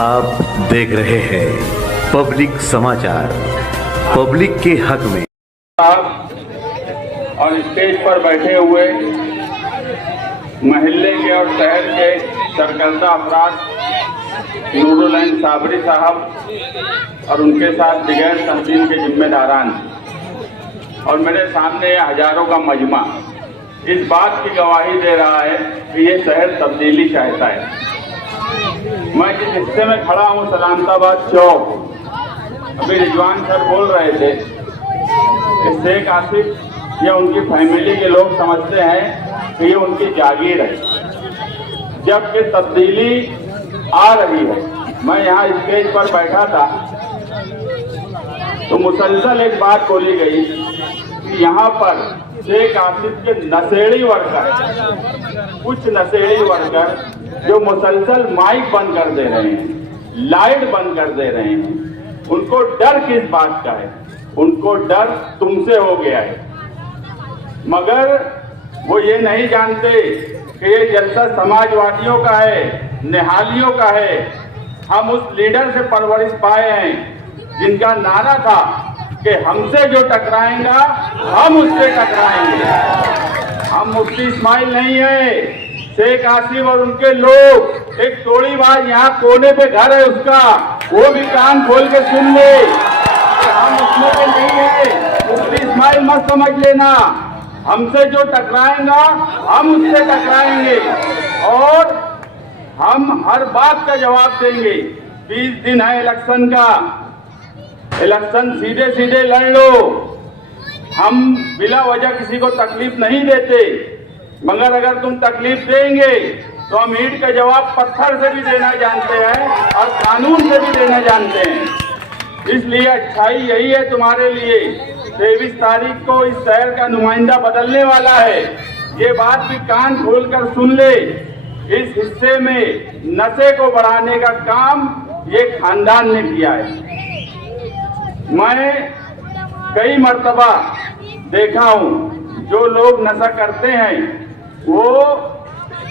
आप देख रहे हैं पब्लिक समाचार, पब्लिक के हक में। और स्टेज पर बैठे हुए महल्ले के और शहर के सरकर्दा अफराद नूरुल साबरी साहब और उनके साथ दिगर तंजीम के जिम्मेदारान और मेरे सामने हजारों का मजमा इस बात की गवाही दे रहा है कि ये शहर तब्दीली चाहता है। मैं जिस हिस्से में खड़ा हूँ सलामताबाद चौक, अभी रिजवान सर बोल रहे थे कि शेख आसिफ या उनकी फैमिली के लोग समझते हैं कि ये उनकी जागीर है, जबकि तब्दीली आ रही है। मैं यहाँ स्टेज पर बैठा था तो मुसलसल एक बात बोली गई कि यहाँ पर शेख आसिफ के नशेड़ी वर्कर, कुछ नशेड़ी वर्कर जो मुसलसल माइक बंद कर दे रहे हैं, लाइट बंद कर दे रहे हैं, उनको डर किस बात का है? उनको डर तुमसे हो गया है, मगर वो ये नहीं जानते कि ये जलसा समाजवादियों का है, निहालियों का है। हम उस लीडर से परवरिश पाए हैं जिनका नारा था कि हमसे जो टकराएगा हम उससे टकराएंगे। हम मुफ्ती इस्माइल नहीं है, शेख आसिफ और उनके लोग। एक तोड़ीबाज यहाँ कोने पे घर है उसका, वो भी कान खोल के सुन ले, हम उसमें के नहीं है। मुफ्ती इस्माइल मत समझ लेना, हमसे जो टकराएगा हम उससे टकराएंगे और हम हर बात का जवाब देंगे। 20 दिन है इलेक्शन का, इलेक्शन सीधे सीधे लड़ लो। हम बिला वजह किसी को तकलीफ नहीं देते, मगर अगर तुम तकलीफ देंगे तो हम ईंट का जवाब पत्थर से भी देना जानते हैं और कानून से भी देना जानते हैं। इसलिए अच्छाई यही है तुम्हारे लिए। 23 तारीख को इस शहर का नुमाइंदा बदलने वाला है, ये बात भी कान खोलकर सुन ले। इस हिस्से में नशे को बढ़ाने का काम ये खानदान ने किया है। मैं कई मर्तबा देखा हूँ जो लोग नशा करते हैं वो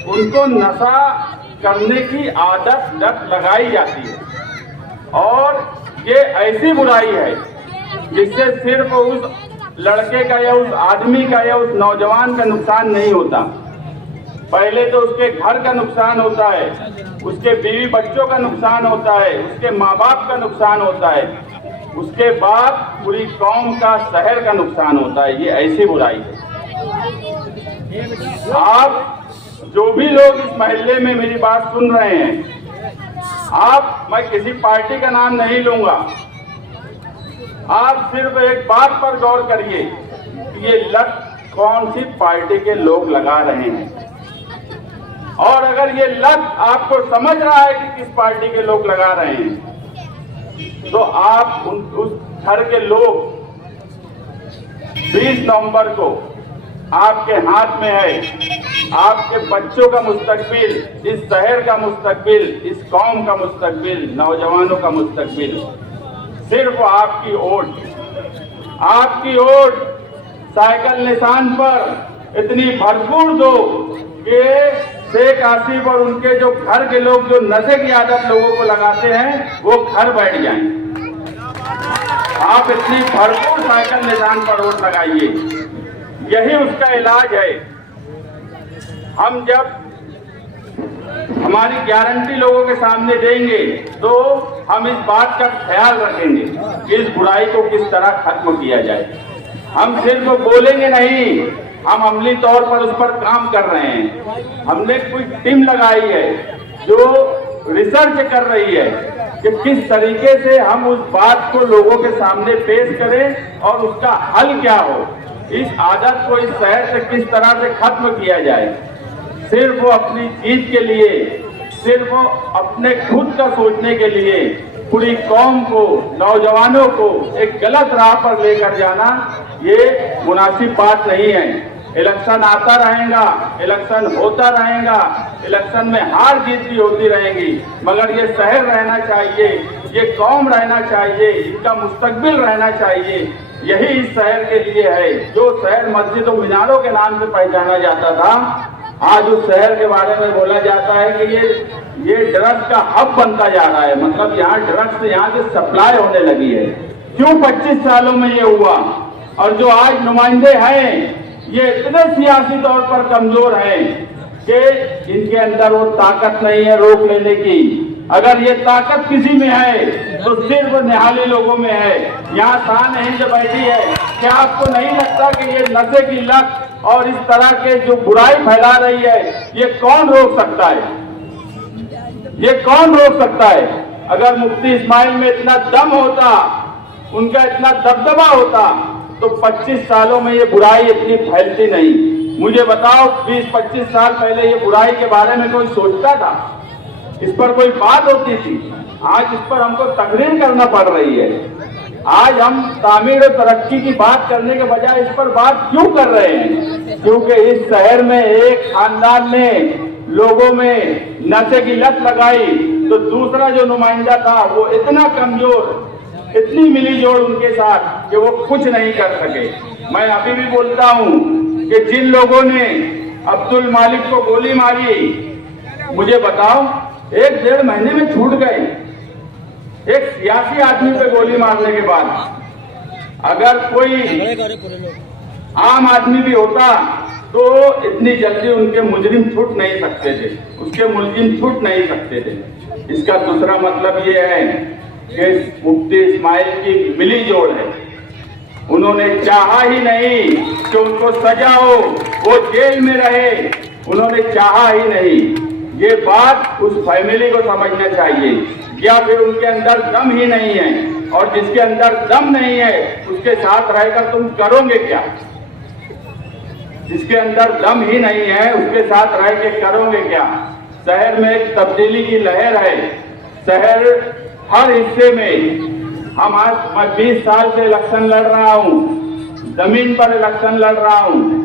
उनको नशा करने की आदत लत लगाई जाती है और ये ऐसी बुराई है जिससे सिर्फ उस लड़के का या उस आदमी का या उस नौजवान का नुकसान नहीं होता। पहले तो उसके घर का नुकसान होता है, उसके बीवी बच्चों का नुकसान होता है, उसके माँ बाप का नुकसान होता है, उसके बाद पूरी कौम का, शहर का नुकसान होता है। ये ऐसी बुराई है। आप जो भी लोग इस महल्ले में मेरी बात सुन रहे हैं, मैं किसी पार्टी का नाम नहीं लूंगा, आप सिर्फ एक बात पर गौर करिए कि ये लत कौन सी पार्टी के लोग लगा रहे हैं। और अगर ये लत आपको समझ रहा है कि किस पार्टी के लोग लगा रहे हैं तो आप उस घर के लोग 20 नवंबर को आपके हाथ में है। आपके बच्चों का मुस्तकबिल, इस शहर का मुस्तकबिल, इस कौम का मुस्तकबिल, नौजवानों का मुस्तकबिल सिर्फ आपकी वोट साइकिल निशान पर इतनी भरपूर दो कि शेख आसिफ और उनके जो घर के लोग जो नशे की आदत लोगों को लगाते हैं वो घर बैठ जाएं। आप इतनी भरपूर साइकिल निशान पर वोट लगाइए, यही उसका इलाज है। हम जब हमारी गारंटी लोगों के सामने देंगे तो हम इस बात का ख्याल रखेंगे कि इस बुराई को किस तरह खत्म किया जाए। हम सिर्फ बोलेंगे नहीं, हम अमली तौर पर उस पर काम कर रहे हैं। हमने कोई टीम लगाई है जो रिसर्च कर रही है कि किस तरीके से हम उस बात को लोगों के सामने पेश करें और उसका हल क्या हो। इस आदत को इस शहर से किस तरह से खत्म किया जाए। सिर्फ वो अपनी जीत के लिए, सिर्फ अपने खुद का सोचने के लिए पूरी कौम को, नौजवानों को एक गलत राह पर लेकर जाना ये मुनासिब बात नहीं है। इलेक्शन आता रहेगा, इलेक्शन होता रहेगा, इलेक्शन में हार जीत भी होती रहेगी, मगर ये शहर रहना चाहिए, ये कौम रहना चाहिए, इनका मुस्तकबिल रहना चाहिए। यही इस शहर के लिए है। जो शहर मस्जिदों मीनारों के नाम से पहचाना जाता था, आज उस शहर के बारे में बोला जाता है कि ये ड्रग्स का हब बनता जा रहा है। मतलब यहाँ ड्रग्स यहाँ से सप्लाई होने लगी है। क्यों 25 सालों में ये हुआ? और जो आज नुमाइंदे हैं ये इतने सियासी तौर पर कमजोर हैं कि इनके अंदर वो ताकत नहीं है रोक लेने की। अगर ये ताकत किसी में है तो सिर्फ निहाली लोगों में है। यहाँ शान हिंद बैठी है। क्या आपको नहीं लगता कि ये नशे की लत और इस तरह के जो बुराई फैला रही है ये कौन रोक सकता है? ये कौन रोक सकता है? अगर मुफ्ती इस्माइल में इतना दम होता, उनका इतना दबदबा होता तो 25 सालों में ये बुराई इतनी फैलती नहीं। मुझे बताओ 20-25 साल पहले ये बुराई के बारे में कोई सोचता था? इस पर कोई बात होती थी? आज इस पर हमको तकरीर करना पड़ रही है। आज हम तामीर और तरक्की की बात करने के बजाय इस पर बात क्यों कर रहे हैं? क्योंकि इस शहर में एक खानदान ने लोगों में नशे की लत लगाई तो दूसरा जो नुमाइंदा था वो इतना कमजोर, इतनी मिलीजोड़ उनके साथ कि वो कुछ नहीं कर सके। मैं अभी भी बोलता हूं कि जिन लोगों ने अब्दुल मालिक को गोली मारी, मुझे बताओ 1-1.5 महीने में छूट गए। एक सियासी आदमी पे गोली मारने के बाद अगर कोई आम आदमी भी होता तो इतनी जल्दी उनके मुजरिम छूट नहीं सकते थे, उसके मुलजिम छूट नहीं सकते थे। इसका दूसरा मतलब ये है कि मुफ्ती इस्माइल की मिली जोड़ है। उन्होंने चाहा ही नहीं कि उनको सजा हो, वो जेल में रहे, उन्होंने चाहा ही नहीं। ये बात उस फैमिली को समझना चाहिए। या फिर उनके अंदर दम ही नहीं है, और जिसके अंदर दम नहीं है उसके साथ रहकर तुम करोगे क्या? जिसके अंदर दम ही नहीं है उसके साथ रह के करोगे क्या? शहर में एक तब्दीली की लहर है। शहर हर हिस्से में मैं 20 साल से इलेक्शन लड़ रहा हूँ, जमीन पर इलेक्शन लड़ रहा हूँ।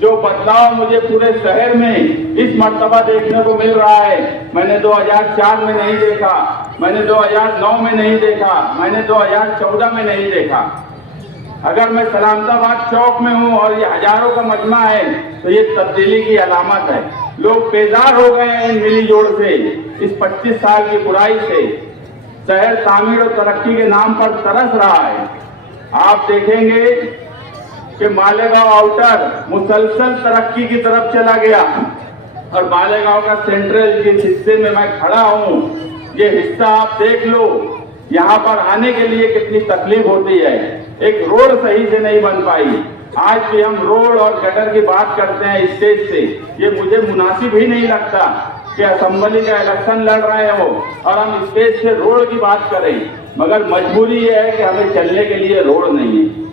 जो बदलाव मुझे पूरे शहर में इस मर्तबा देखने को मिल रहा है मैंने 2004 में नहीं देखा, मैंने 2009 में नहीं देखा, मैंने 2014 में नहीं देखा। अगर मैं सलामताबाद चौक में हूँ और ये हजारों का मजमा है तो ये तब्दीली की अलामत है। लोग बेजार हो गए हैं इन मिली जोड़ से, इस 25 साल की बुराई से। शहर तामीर और तरक्की के नाम पर तरस रहा है। आप देखेंगे कि मालेगांव आउटर मुसलसल तरक्की की तरफ चला गया, और मालेगांव का सेंट्रल जिस हिस्से में मैं खड़ा हूँ ये हिस्सा आप देख लो, यहाँ पर आने के लिए कितनी तकलीफ होती है। एक रोड सही से नहीं बन पाई। आज भी हम रोड और गटर की बात करते हैं स्टेज से। ये मुझे मुनासिब ही नहीं लगता कि असेंबली का इलेक्शन लड़ रहे हो और हम स्टेज से रोड की बात करें, मगर मजबूरी ये है कि हमें चलने के लिए रोड नहीं है।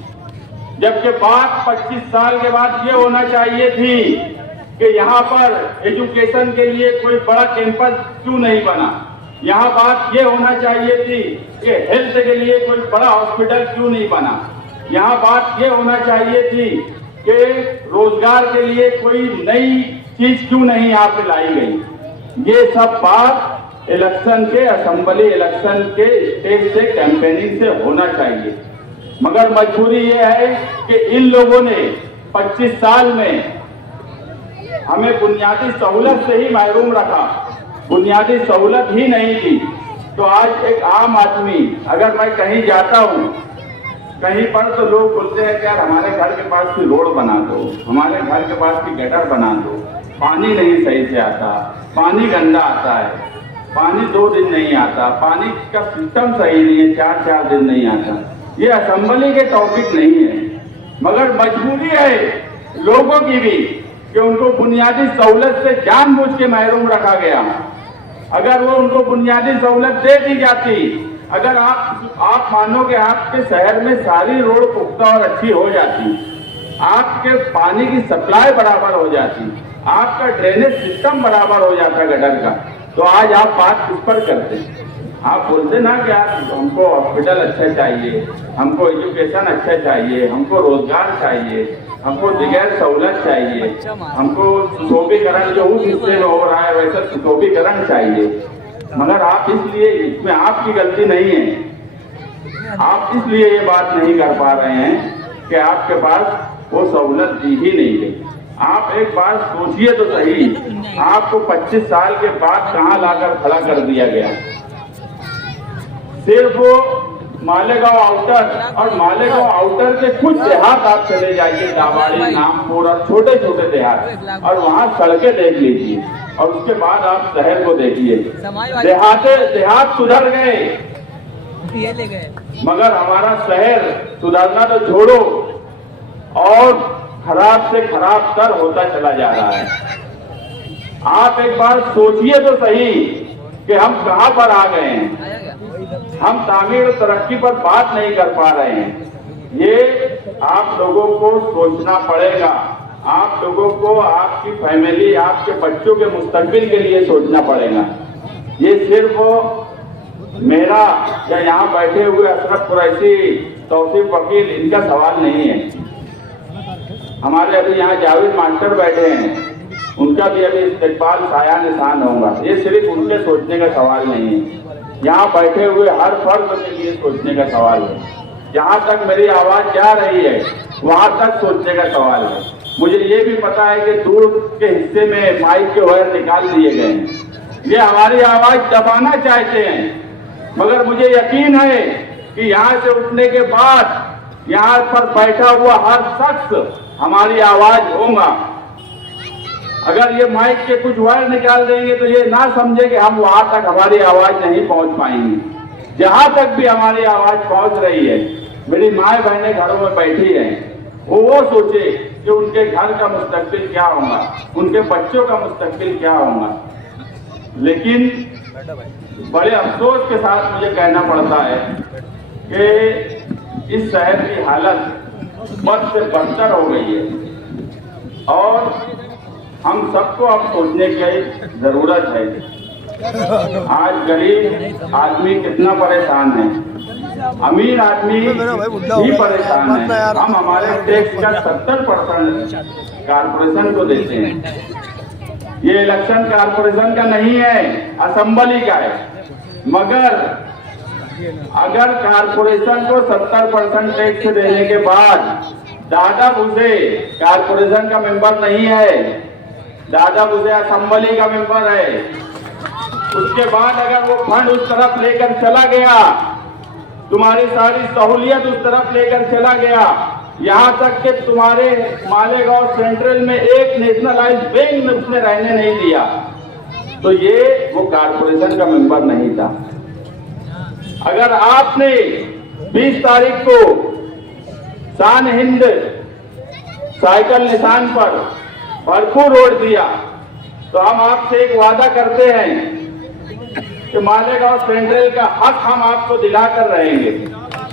जबकि बात 25 साल के बाद ये होना चाहिए थी कि यहाँ पर एजुकेशन के लिए कोई बड़ा कैंपस क्यों नहीं बना। यहाँ बात ये होना चाहिए थी कि हेल्थ के लिए कोई बड़ा हॉस्पिटल क्यों नहीं बना। यहाँ बात ये होना चाहिए थी कि रोजगार के लिए कोई नई चीज क्यों नहीं यहाँ पे लाई गई। ये सब बात इलेक्शन के, असेंबली इलेक्शन के स्टेज से, कैंपेनिंग से होना चाहिए। मगर मजबूरी ये है कि इन लोगों ने 25 साल में हमें बुनियादी सहूलत से ही महरूम रखा, बुनियादी सहूलत ही नहीं दी। तो आज एक आम आदमी, अगर मैं कहीं जाता हूँ कहीं पर, तो लोग बोलते हैं कि यार हमारे घर के पास की रोड बना दो, हमारे घर के पास की गटर बना दो। पानी नहीं सही से आता, पानी गंदा आता है, पानी 2 दिन नहीं आता, पानी का सिस्टम सही नहीं है, 4-4 दिन नहीं आता। ये असेंबली के टॉपिक नहीं है, मगर मजबूरी है लोगों की भी कि उनको बुनियादी सहूलत से जानबूझ के महरूम रखा गया। अगर वो उनको बुनियादी सहूलत दे दी जाती, अगर आप मानो कि आपके शहर में सारी रोड पुख्ता और अच्छी हो जाती, आपके पानी की सप्लाई बराबर हो जाती, आपका ड्रेनेज सिस्टम बराबर हो जाता गटर का, तो आज आप बात किस पर करते? आप बोलते ना कि यार हमको हॉस्पिटल अच्छा चाहिए, हमको एजुकेशन अच्छा चाहिए, हमको रोजगार चाहिए, हमको दिगर सहूलत चाहिए, हमको सुशोभीकरण जो उस हिस्से में हो रहा है वैसा सुशोभीकरण चाहिए। मगर आप इसलिए, इसमें आपकी गलती नहीं है, आप इसलिए ये बात नहीं कर पा रहे हैं कि आपके पास वो सहूलत दी ही नहीं गई। आप एक बार सोचिए तो सही, आपको 25 साल के बाद कहां लाकर खड़ा कर दिया गया। सिर्फ वो मालेगांव आउटर और मालेगांव आउटर के कुछ देहात आप चले जाइए, दावाड़ी, नामपुर और छोटे छोटे देहात, और वहां सड़कें देख लीजिए, और उसके बाद आप शहर को देखिए। देहात सुधर गए, मगर हमारा शहर सुधरना तो छोड़ो, और खराब से खराब तर होता चला जा रहा है। आप एक बार सोचिए तो सही कि हम कहां पर आ गए हैं। हम तामीर और तरक्की पर बात नहीं कर पा रहे हैं। ये आप लोगों को सोचना पड़ेगा। आप लोगों को आपकी फैमिली, आपके बच्चों के मुस्तकबिल के लिए सोचना पड़ेगा। ये सिर्फ मेरा या यहाँ बैठे हुए अशरफ कुरैशी, तौसीफ वकील, इनका सवाल नहीं है। हमारे अभी यहाँ जावेद मास्टर बैठे हैं, उनका भी अभी इस्तेकबाल साया निशान होगा। ये सिर्फ उनके सोचने का सवाल नहीं है, यहाँ बैठे हुए हर फर्द के लिए सोचने का सवाल है। जहाँ तक मेरी आवाज जा रही है वहां तक सोचने का सवाल है। मुझे ये भी पता है कि दूर के हिस्से में माइक के वायर निकाल दिए गए हैं, ये हमारी आवाज दबाना चाहते हैं, मगर मुझे यकीन है कि यहाँ से उठने के बाद यहाँ पर बैठा हुआ हर शख्स हमारी आवाज होगा। अगर ये माइक के कुछ वायर निकाल देंगे तो ये ना समझे कि हम वहां तक हमारी आवाज नहीं पहुंच पाएंगे। जहां तक भी हमारी आवाज पहुंच रही है, मेरी माए बहनें घरों में बैठी हैं, वो सोचे कि उनके घर का मुस्तकबिल क्या होगा, उनके बच्चों का मुस्तकबिल क्या होगा। लेकिन बड़े अफसोस के साथ मुझे कहना पड़ता है कि इस शहर की हालत बद से बदतर हो गई है, और हम सबको अब सोचने की जरूरत है। आज गरीब आदमी कितना परेशान है, अमीर आदमी भी परेशान है। हम हमारे टैक्स का 70% कारपोरेशन को देते हैं। ये इलेक्शन कारपोरेशन का नहीं है, असेंबली का है। मगर अगर कारपोरेशन को 70% टैक्स देने के बाद दादा भूसे कारपोरेशन का मेंबर नहीं है, दादा भूसे असेंबली का मेंबर है, उसके बाद अगर वो फंड उस तरफ लेकर चला गया, तुम्हारी सारी सहूलियत उस तरफ लेकर चला गया, यहाँ तक कि तुम्हारे मालेगांव सेंट्रल में एक नेशनलाइज बैंक उसने रहने नहीं दिया, तो ये वो कारपोरेशन का मेंबर नहीं था। अगर आपने 20 तारीख को शान हिंद साइकिल निशान पर भरपूर वोट दिया, तो हम आपसे एक वादा करते हैं कि मालेगांव सेंट्रल का हक हम आपको दिलाकर रहेंगे।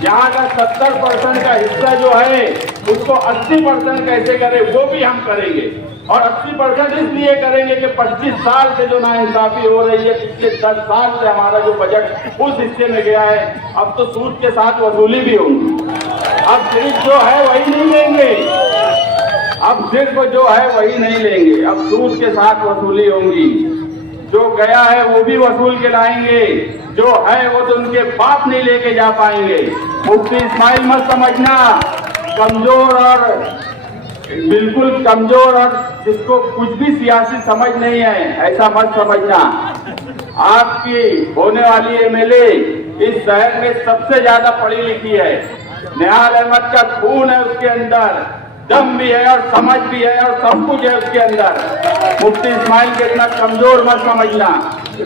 यहाँ का 70% का हिस्सा जो है उसको 80% कैसे करें वो भी हम करेंगे, और 80% इसलिए करेंगे कि 25 साल से जो नाइंसाफी हो रही है, पिछले 10 साल से हमारा जो बजट उस हिस्से में गया है, अब तो सूद के साथ वसूली भी होगी। अब सिर्फ जो है वही नहीं लेंगे, अब सिर्फ जो है वही नहीं लेंगे, अब सूद के साथ वसूली होगी। जो गया है वो भी वसूल के लाएंगे, जो है वो तो उनके बाप नहीं लेके जा पाएंगे। मुफ्ती इस्माइल मत समझना कमजोर, और बिल्कुल कमजोर, और जिसको कुछ भी सियासी समझ नहीं है, ऐसा मत समझना। आपकी होने वाली एमएलए इस शहर में सबसे ज्यादा पढ़ी लिखी है, निहाल अहमद का खून है उसके अंदर, दम भी है और समझ भी है और सब कुछ है उसके अंदर। मुफ्ती इस्माइल के इतना कमजोर मत समझना,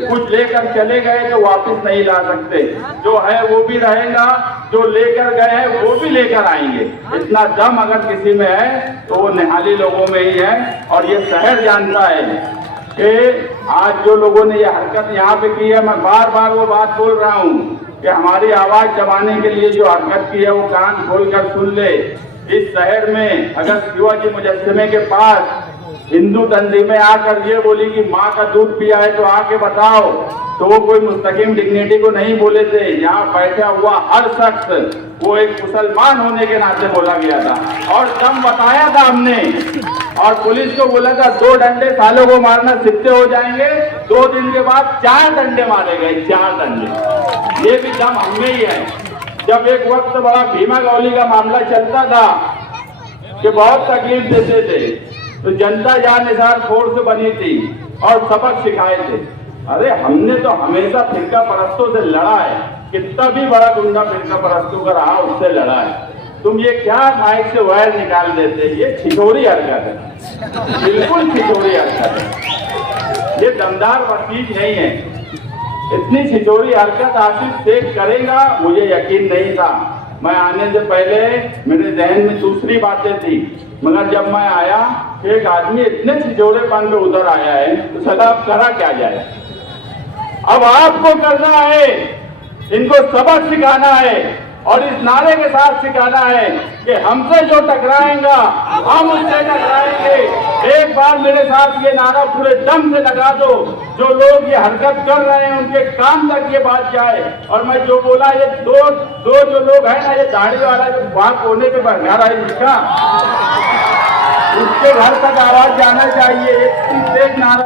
कुछ लेकर चले गए तो वापस नहीं ला सकते, जो है वो भी रहेगा, जो लेकर गए हैं वो भी लेकर आएंगे। इतना दम अगर किसी में है तो वो निहाली लोगों में ही है, और ये शहर जानता है कि आज जो लोगों ने ये हरकत यहाँ पे की है, मैं बार बार वो बात बोल रहा हूँ कि हमारी आवाज दबाने के लिए जो हरकत की है वो कान खोलकर सुन ले। इस शहर में अगर शिवाजी मुजस्समे के पास हिंदू तंजीमें आकर ये बोली कि माँ का दूध पिया है तो आके बताओ, तो वो कोई मुस्तकिम डिग्निटी को नहीं बोले थे। यहाँ बैठा हुआ हर शख्स वो एक मुसलमान होने के नाते बोला गया था, और दम बताया था हमने, और पुलिस को बोला था 2 डंडे सालों को मारना सीखते हो जाएंगे। 2 दिन के बाद 4 डंडे मारे गए, 4 डंडे। ये भी दम हमें ही है। जब एक वक्त बड़ा भीमा गौली का मामला चलता था कि बहुत तकलीफ देते थे, तो जनता जानिसार फोर्स बनी थी और सबक सिखाए थे। अरे हमने तो हमेशा फिरका परस्तों से लड़ा है, कितना भी बड़ा गुंडा फिरका परस्तों का रहा उससे लड़ा है। तुम ये क्या माइक से वायर निकाल देते, ये छिछोरी हरकत है, बिल्कुल छिछोरी हरकत है, ये दमदार वकील नहीं है। इतनी छिछोरी हरकत आशीष शेख करेगा मुझे यकीन नहीं था। मैं आने से पहले मेरे जहन में दूसरी बातें थी, मगर जब मैं आया एक आदमी इतने छिछोरेपन पे उधर आया है तो सदा अब करा क्या जाए। अब आपको करना है, इनको सबक सिखाना है और इस नारे के साथ सिखाना है कि हमसे जो टकराएगा हम उससे टकराएंगे। एक बार मेरे साथ ये नारा पूरे दम से लगा दो, जो लोग ये हरकत कर रहे हैं उनके कान तक ये बात जाए। और मैं जो बोला ये दो जो लोग हैं ना, ये दाढ़ी वाला जो वहां कोने पे घर है इसका, उसके घर तक आवाज जाना चाहिए। एक नारा